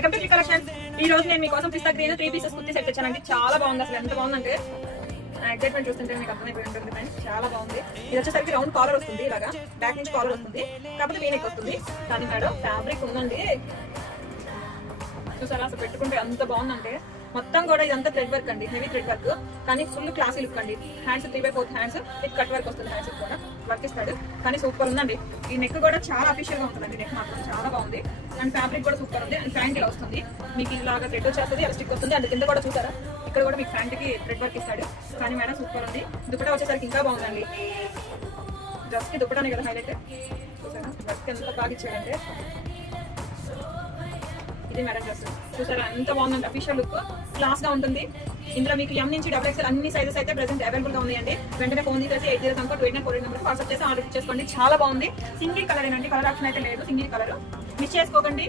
Welcome to collection. ఈ రోజు నేను మీకోసం పిస్తా గ్రీన్ 3 పీసెస్ కుర్తీ సెట్ తెచ్చానండి. చాలా బాగుంది, అసలు ఎంత బాగుందంటే ఎగ్జైట్మెంట్ చూస్తుంటే మీకు అర్థమైపోయి ఉంటుంది ఫ్రెండ్స్. చాలా బాగుంది. ఇది వచ్చేసరికి రౌండ్ కాలర్ వస్తుంది, ఇలాగా బ్యాక్ నుంచి కాలర్ వస్తుంది, కాకపోతే వీనెక్ వస్తుంది. కానీ మేడం ఫ్యాబ్రిక్ ఉందండి, చూసారా అసలు పెట్టుకుంటే అంత బాగుందంటే. మొత్తం కూడా ఇదంతా థ్రెడ్ వర్క్ అండి, హెవీ థ్రెడ్ వర్క్, కానీ ఫుల్ క్లాసీ లుక్ అండి. Hands 3/4 hands with cut work వస్తుంది, హ్యాండ్స్ కూడా వర్క్ ఇస్తాడు. కానీ సూపర్ ఉందండి. ఈ నెక్ కూడా చాలా అఫీషియల్ గా ఉంటుందండి, నెక్ మాత్రం చాలా బాగుంది. అండ్ ఫ్యాబ్రిక్ కూడా సూపర్ ఉంది. అండ్ ఫ్యాంట్ ఇలా వస్తుంది, మీకు ఇలాగా థ్రెడ్ వచ్చేస్తుంది, అలా స్టిక్ వస్తుంది. అండ్ కింద కూడా చూసారా, ఇక్కడ కూడా మీకు ఫ్యాంట్ కి థ్రెడ్ వర్క్ ఇస్తాడు. కానీ మేడం సూపర్ ఉంది. దుపట్టా వచ్చేసరికి ఇంకా బాగుందండి. డ్రెస్ కి దుపట్టానే కదా హైలైట్. చూసారా డ్రెస్ కి ఎంత బాగా ఇచ్చాడంటే. ఇది మేడం డ్రెస్ చూసారా ఎంత బాగుందండి, అఫీషియల్ లుక్, క్లాస్ గా ఉంటుంది. ఇందులో మీకు ఎం నుంచి XXL అన్ని సైజెస్ అయితే ప్రెసెంట్ అవైలబుల్ గా ఉన్నాయండి. వెంటనే ఫోన్ చేసి 8074 నెంబర్ వాట్సాప్ చేసి ఆర్డర్ చేసుకోండి. చాలా బాగుంది. సింగిల్ కలర్ ఏనండి, కలర్ ఆప్షన్ అయితే లేదు, సింగిల్ కలర్. మిస్ చేసుకోకండి.